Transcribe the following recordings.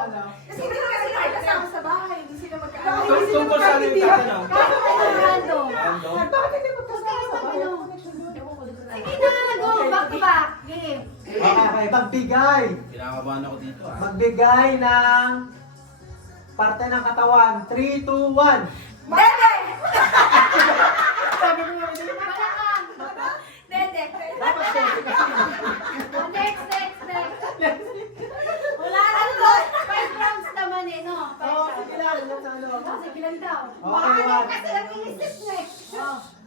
Kasi hindi naman sila kasama sa bahay. Hindi sila magkakaroon. Tungkol sa ano yung tatanong? Random. Random? Bakit hindi magkasama sa bahay? Sige na, go. Back to back. Game. Okay, magbigay. Kinakabahan ako dito ah. Magbigay ng parte ng katawan. 3, 2, 1. Dede! Sabi ko nga, Palakang. Dede! dapat sexy kasi. Next. Wala na doon! 5 rounds naman eh, no? Oo, sige lang. Yung sa ano. Sige lang daw. Okay, one. Kasi ang inisip niya eh.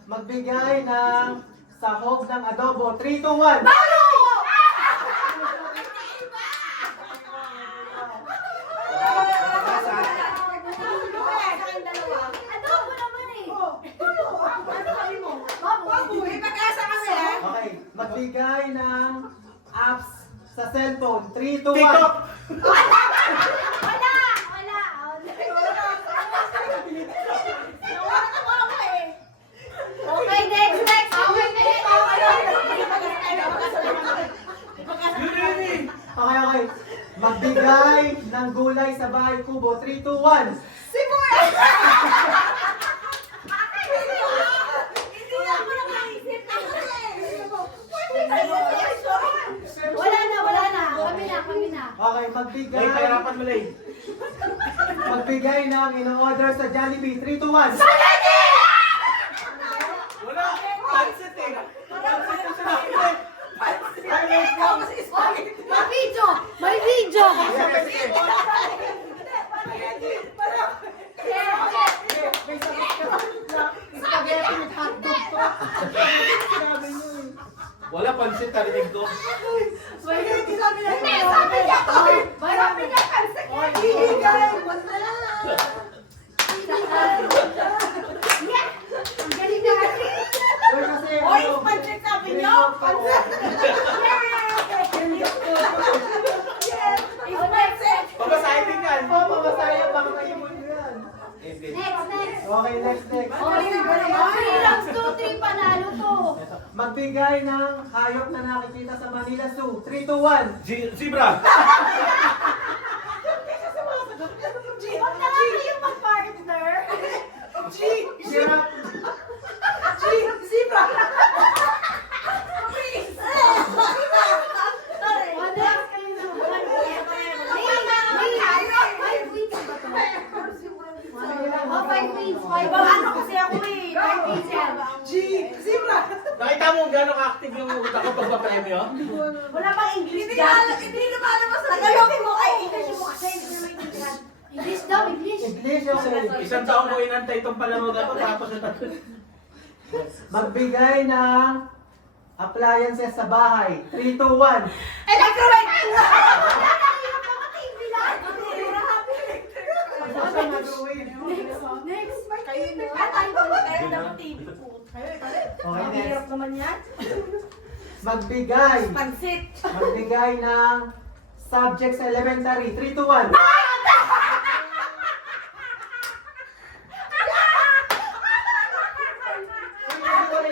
Magbigay ng sahog ng adobo. 3, 2, 1. Adobo naman eh. May pag-asa kami eh. Okay, magbigay ng apps sa cellphone. 3, 2, 1. TikTok! Wala. Okay, next. Okay. Magbigay ng gulay sa bahay kubo. 3, 2, 1. Wala na. Kami na. Okay, Lay, pahirapan mo, Lay. magbigay ng in-order sa Jollibee. 3, 2, 1. Wala! Pansit eh! Pansit yung sinabi mo eh! May video. Spaghetti with hotdog to. Sinabi nyo eh. Wala pansit, narinig ko. Hindi, sabi niya. Sabi niya, pansit niya. Ibigay, wala. Ang galing na kasi. Uy, kasi Oy, ano, pansit sabi niyo. Pansit. Pansit. Pabasahin din yan. oh, mamasaya, baka kaibon nyo yan. Next. Okay, next. Okay, 3 rounds, 2, 3, panalo to. Magbigay ng hayop na nakikita sa Manila Zoo. 3, 2, 1. Zebra! Huwag na lang kayo mag-partner. Giraffe. Zebra. Ano kasi ako eh. Zebra. Nakita mo kung gano'ng active yung utak ko pagpapremyo? Wala bang English dyan? Hindi na malabas sa Tagalogin mo. Ay, English mo kasi hindi na maintindihan. English daw, English. English, okay. Isang taon ko inantay itong palamog ako tapos ito. Magbigay ng appliances sa bahay. 3, 2, 1. Electronic! Next. Kayo na. Tayo ba tayo ng TV po? Okay, Ang hirap next. naman yan. Magbigay ng subject sa elementary. 3, 2, 1.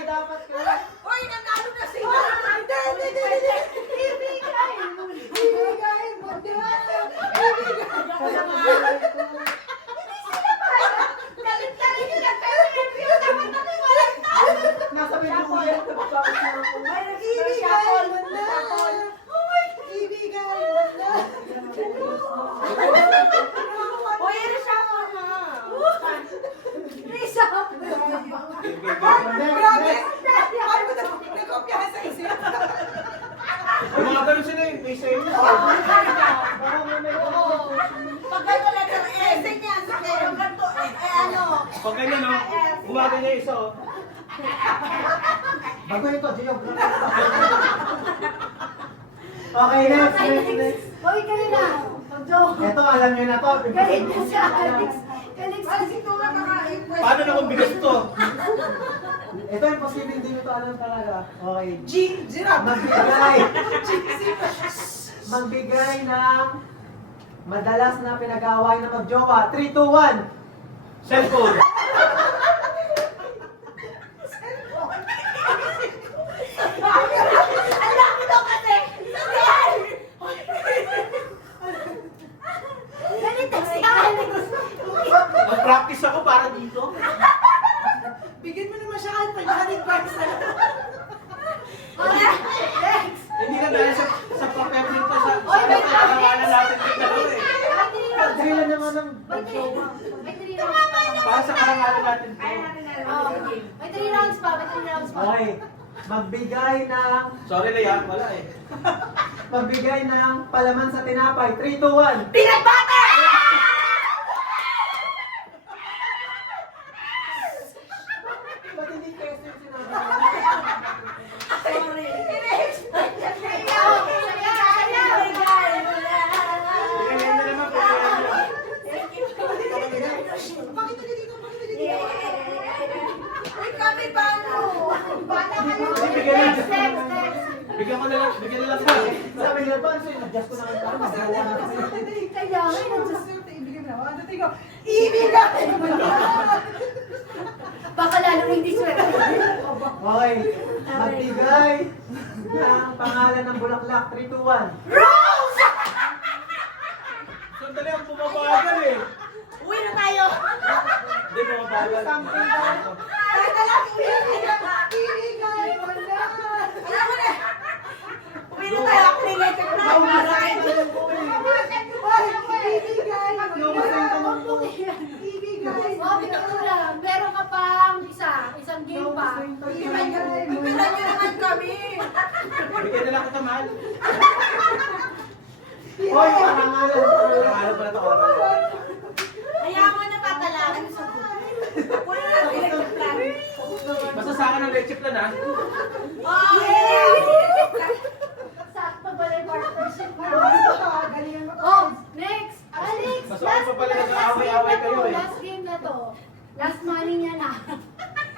Dapat ka. Uy, nanalo na sila! Hindi! Ibigay! Ibigay! Galit-galit yun ang kayo! Dapat natin walang talo! Nasa may buhay. Ibigay! Wala! Ibigay! Wala! Uy, ano siya mo na? Risa. Grabe! Paano mo ito? Nagkopyahan sa isip? Yung mga ganun sila eh, may sa'yo. Pag gano'n letter S, niya, yung ganito, ano? Pag ganyan no, gumaganyan yung isa oh. Bago ito, Gio. Okay, next. Hoy, kanina. Pag-joke. Ito, alam nyo na to. Galit na siya, Alex. Galit siya. Kasi ito nga naka-impress. Paano na kung bigas to? Ito, imposible hindi nyo to alam talaga. Okay. Giraffe. Magbigay ng madalas na pinag-aaway na magjowa. 3, 2, 1. Cellphone. Ang laki daw kasi! ng magjowa. May 3 rounds pa. Para sa karangalan natin po. Oh, may 3 rounds pa. May 3 rounds pa. Okay. Magbigay ng Sorry, Leia. Wala eh. magbigay ng palaman sa tinapay. 3, 2, 1. Peanut butter! Ba't hindi keso yung sinabi mo? Sorry. I-expect niya kayo. Bigyan na naman po. Pakita niyo dito, pakita niyo dito. Uy, kami paano? Bata kayo. Bigyan na. Next, next, next. Bigyan ko na lang. Bigyan na lang sa akin. Sabi nila ba, adjust ko na kayo para magawa na kasi. Kaya nga, Ibigay mo na. baka lalong hindi swerte. Okay. Magbigay ng pangalan ng bulaklak. 3, 2, 1. Rose! Sandali ang bumabagal eh. Uwi na tayo. Hindi, bumabagal. Teka lang, ibigay mo na. Alam mo na. Uwi na tayo. Ako niletik na. Ibigay mo na. Ibigay mo Oh, bigyan mo lang. Meron ka pang isang game pa. Ibigay niyo naman kami. Bigyan na lang kita, mahal. Hoy, pangalan. Mahal pala ito. Karangalan. Kaya mo na tatalakan sa buhay. Wala na electric plan. Basta sa akin ang leche plan ha. Sakto pala yung partnership mo. Galingan mo. Oh, next! Alex! Mas okay pa pala nag-aaway-aaway kayo eh. Last game na to. Last money niya na.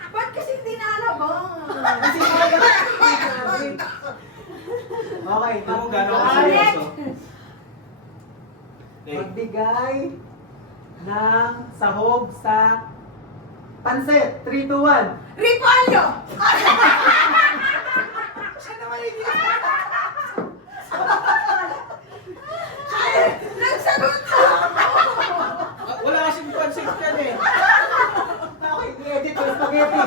Ba't kasi hindi naalabang? Okay. Ito mo gano'n ako Magbigay, seryoso. Okay. magbigay ng sahog sa pansit. 3, 2, 1. Ripolyo! Siya naman yung Ay, nagsagot na ako! Wala kasing concept yan eh. Okay, i-edit yung spaghetti.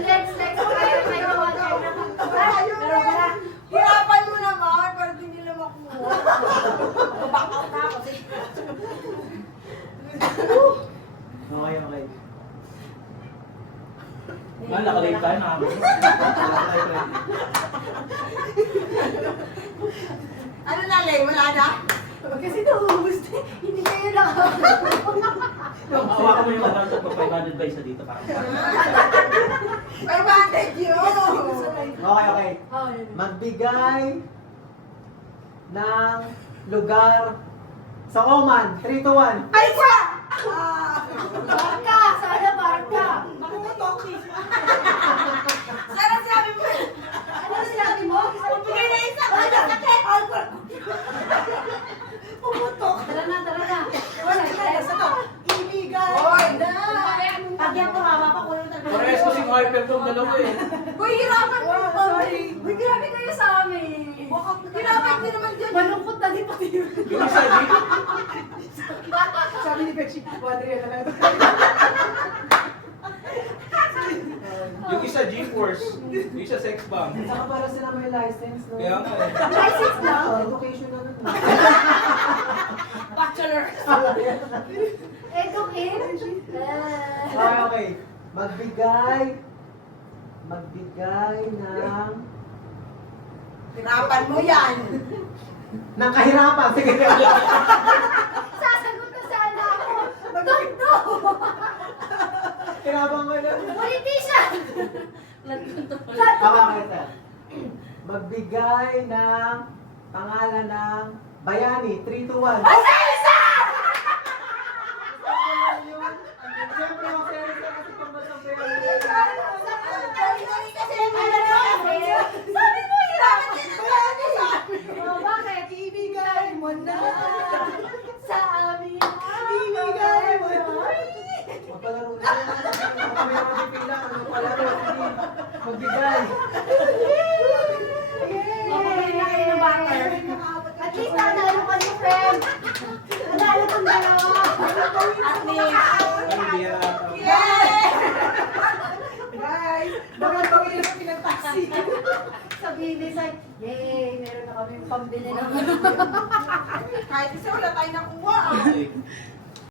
Next, next. May water na. Pero wala. Hirapan mo naman para di nila makuha. Back out na ako. Okay, okay. Mahal, nakalate tayo na kami. Ano na, Lay? Wala na? Kasi nauubos na. Hindi kayo Hawakan mo yung account at 500 ba isa dito para 500 yun! Okay, okay. Oh, Magbigay ng lugar sa Oman. 3, 2, 1. Ay, siya! Barka! Sana barka! Makutok. Sana sabi mo. Ano sinabi mo? Bigay na isa. Ano sakit? Pumutok. Tara na, tara na. Wala, sa to. Ibigay. Oy, na. Pag yan tumama pa, kuya talaga. Parehas ko si hyper tong dalawa eh. Uy, hirapan mo naman. Sorry. Uy, grabe kayo sa amin. Hirapan mo naman dyan. Malungkot na din pati yun. Yung isa, di? Sabi ni Pepsi, Adriana na ito. Yung isa G-Force. Yung isa Sex Bomb. Saka para sila may license, no? Kaya nga eh. License lang. Education na nun. Bachelor. Educate. Okay, okay. Magbigay ng Hirapan mo yan. kahirapan. Sige. Sasagot na sana ako. Tondo! Hirapan ko lang. Politician! Tama kita. Magbigay ng pangalan ng Bayani. 3, 2, 1. Asaysa! Siyempre, yung parents na kasi pambasang Sabi mo, hirapan din ang bayani sa amin. Oh, bakit? Ibigay mo na. Sa amin. Ibigay mo na. Magpalaro na. Kami ang mapipila. Magpalaro. Magbigay. Makukuha na kayo ng butter. At least nanalo ka niyo, friend. Nanalo kang dalawa. At least. Ang bira. Yay! Guys, bakit Hindi na kami ng taxi. Sabihin ni Sai, yay, meron na kami pambili ng Kahit isa wala tayong nakuha.